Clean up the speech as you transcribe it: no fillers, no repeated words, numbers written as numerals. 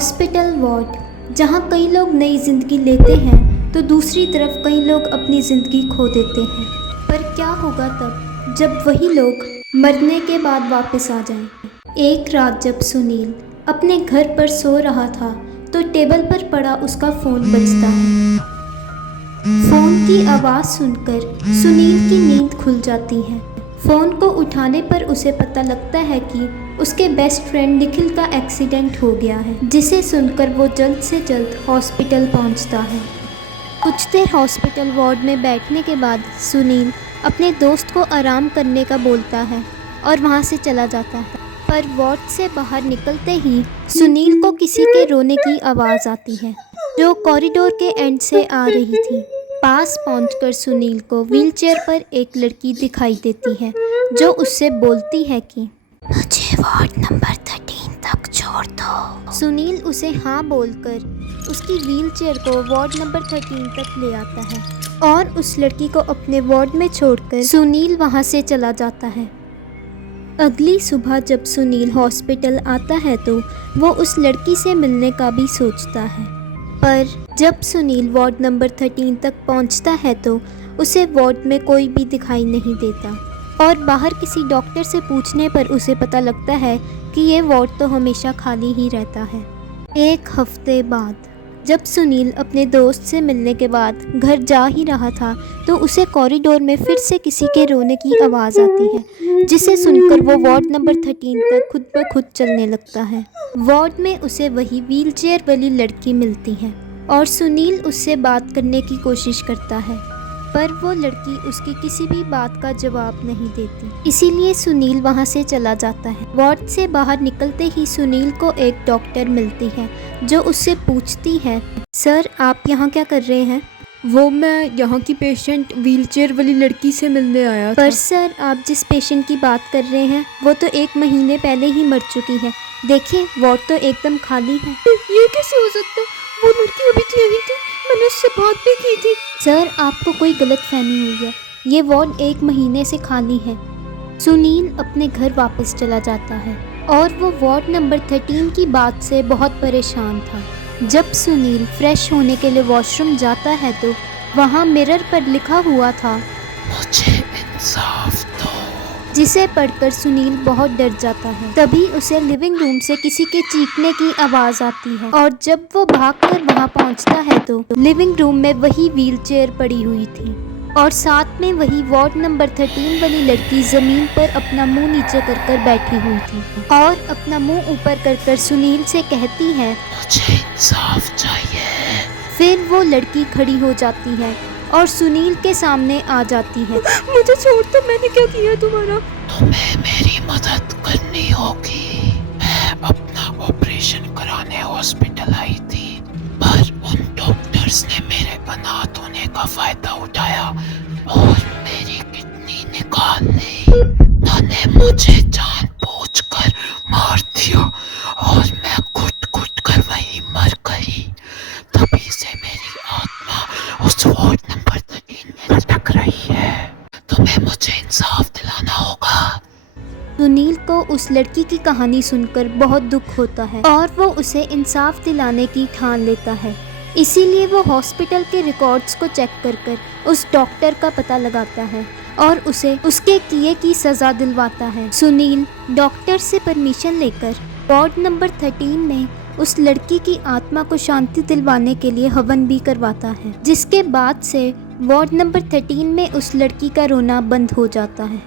Hospital ward, जहाँ कई लोग नई ज़िंदगी लेते हैं तो दूसरी तरफ कई लोग अपनी ज़िंदगी खो देते हैं। पर क्या होगा तब जब वही लोग मरने के बाद वापस आ जाएं? एक रात जब सुनील अपने घर पर सो रहा था तो टेबल पर पड़ा उसका फ़ोन बजता है। फ़ोन की आवाज़ सुनकर सुनील की नींद खुल जाती है। फ़ोन को उठाने पर उसे पता लगता है कि उसके बेस्ट फ्रेंड निखिल का एक्सीडेंट हो गया है, जिसे सुनकर वो जल्द से जल्द हॉस्पिटल पहुंचता है। कुछ देर हॉस्पिटल वार्ड में बैठने के बाद सुनील अपने दोस्त को आराम करने का बोलता है और वहां से चला जाता है। पर वार्ड से बाहर निकलते ही सुनील को किसी के रोने की आवाज़ आती है, जो कॉरिडोर के एंड से आ रही थी। पास पहुंचकर सुनील को व्हीलचेयर पर एक लड़की दिखाई देती है, जो उससे बोलती है कि मुझे वार्ड नंबर 13 तक छोड़ दो। सुनील उसे हाँ बोलकर उसकी व्हीलचेयर को वार्ड नंबर 13 तक ले आता है और उस लड़की को अपने वार्ड में छोड़कर सुनील वहां से चला जाता है। अगली सुबह जब सुनील हॉस्पिटल आता है तो वो उस लड़की से मिलने का भी सोचता है, पर जब सुनील वार्ड नंबर 13 तक पहुंचता है तो उसे वार्ड में कोई भी दिखाई नहीं देता और बाहर किसी डॉक्टर से पूछने पर उसे पता लगता है कि ये वार्ड तो हमेशा खाली ही रहता है। एक हफ्ते बाद जब सुनील अपने दोस्त से मिलने के बाद घर जा ही रहा था तो उसे कॉरिडोर में फिर से किसी के रोने की आवाज़ आती है, जिसे सुनकर वो वार्ड नंबर 13 तक खुद ब खुद चलने लगता है। वार्ड में उसे वही व्हीलचेयर वाली लड़की मिलती है और सुनील उससे बात करने की कोशिश करता है, पर वो लड़की उसकी किसी भी बात का जवाब नहीं देती। इसीलिए सुनील वहां से चला जाता है। वार्ड से बाहर निकलते ही सुनील को एक डॉक्टर मिलती है, जो उससे पूछती है, सर आप यहाँ क्या कर रहे हैं? वो मैं यहाँ की पेशेंट व्हीलचेयर वाली लड़की से मिलने आया था। पर सर आप जिस पेशेंट की बात कर रहे हैं वो तो 1 महीने पहले ही मर चुकी है। देखिए वार्ड तो एकदम खाली है। ये कैसे हो सकता है? वो लड़की अभी तो यही थी, मैंने उससे बात भी की थी। सर आपको कोई गलतफहमी हुई है, ये वार्ड 1 महीने से खाली है। सुनील अपने घर वापस चला जाता है और वो वार्ड नंबर 13 की बात से बहुत परेशान था। जब सुनील फ्रेश होने के लिए वॉशरूम जाता है तो वहाँ मिरर पर लिखा हुआ था, मुझे इंसाफ दो, जिसे पढ़कर सुनील बहुत डर जाता है। तभी उसे लिविंग रूम से किसी के चीखने की आवाज़ आती है और जब वो भागकर वहाँ पहुँचता है तो लिविंग रूम में वही व्हीलचेयर पड़ी हुई थी और साथ में वही वार्ड नंबर 13 वाली लड़की ज़मीन पर अपना मुंह नीचे कर बैठी हुई थी और अपना मुंह ऊपर कर सुनील से कहती है, मुझे इंसाफ चाहिए। फिर वो लड़की खड़ी हो जाती है और सुनील के सामने आ जाती है। मुझे छोड़ दो, मैंने क्या किया तुम्हारा? तुम्हें मेरी मदद करनी होगी। मैं अपना ऑपरेशन कराने हॉस्पिटल आई थी, पर उन डॉक्टर्स ने मेरे अनाथ होने का फायदा उठाया और मेरी किडनी निकाल ली। उन्होंने मुझे जानबूझकर मार दिया और मैं घुट कर वहीं मर गई। तभी से मेरी आत्मा उस वार्ड नंबर 13 में भटक रही है। तुम्हें मुझे इंसाफ दिलाना होगा। सुनील को उस लड़की की कहानी सुनकर बहुत दुख होता है और वो उसे इंसाफ दिलाने की ठान लेता है। इसीलिए वो हॉस्पिटल के रिकॉर्ड्स को चेक कर उस डॉक्टर का पता लगाता है और उसे उसके किए की सज़ा दिलवाता है। सुनील डॉक्टर से परमिशन लेकर वार्ड नंबर 13 में उस लड़की की आत्मा को शांति दिलवाने के लिए हवन भी करवाता है, जिसके बाद से वार्ड नंबर 13 में उस लड़की का रोना बंद हो जाता है।